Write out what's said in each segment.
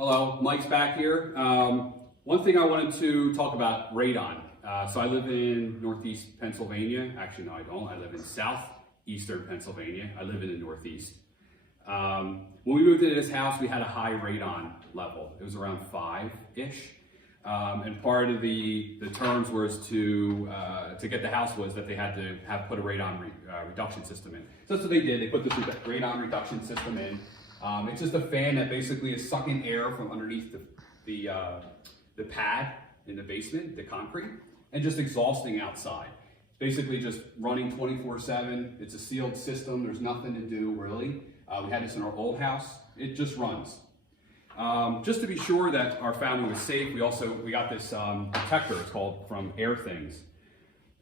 Hello, Mike's back here. One thing I wanted to talk about, radon. So I live in Northeast Pennsylvania. Actually, no, I don't. I live in Southeastern Pennsylvania. I live in the Northeast. When we moved into this house, we had a high radon level. It was around 5-ish. And part of the terms was to get the house was that they had to put a radon reduction system in. So that's what they did. They put this radon reduction system in. It's just a fan that basically is sucking air from underneath the pad in the basement, the concrete, and just exhausting outside. Basically just running 24/7. It's a sealed system. There's nothing to do really. We had this in our old house. It just runs. Just to be sure that our family was safe, we got this detector. It's called from Airthings.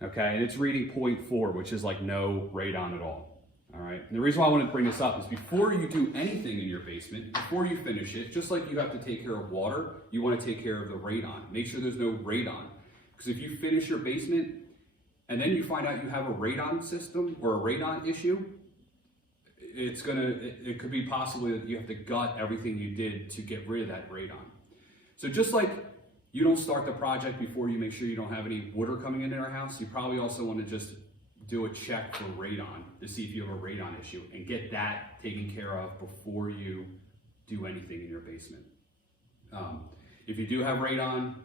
Okay, and it's reading 0.4, which is like no radon at all. All right, and the reason why I wanted to bring this up is before you do anything in your basement, before you finish it, just like you have to take care of water, you want to take care of the radon. Make sure there's no radon. Because if you finish your basement and then you find out you have a radon system or a radon issue, it could be possibly that you have to gut everything you did to get rid of that radon. So just like you don't start the project before you make sure you don't have any water coming into our house, you probably also want to just do a check for radon to see if you have a radon issue and get that taken care of before you do anything in your basement. If you do have radon,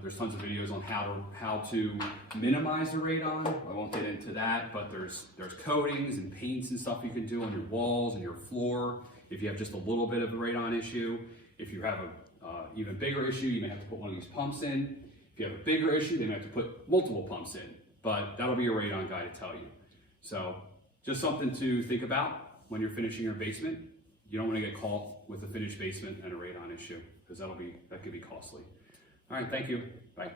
there's tons of videos on how to minimize the radon. I won't get into that, but there's coatings and paints and stuff you can do on your walls and your floor. If you have just a little bit of a radon issue, if you have a even bigger issue, you may have to put one of these pumps in. If you have a bigger issue, they may have to put multiple pumps in. But that'll be a radon guy to tell you. So just something to think about when you're finishing your basement. You don't want to get caught with a finished basement and a radon issue because that could be costly. All right, thank you. Bye.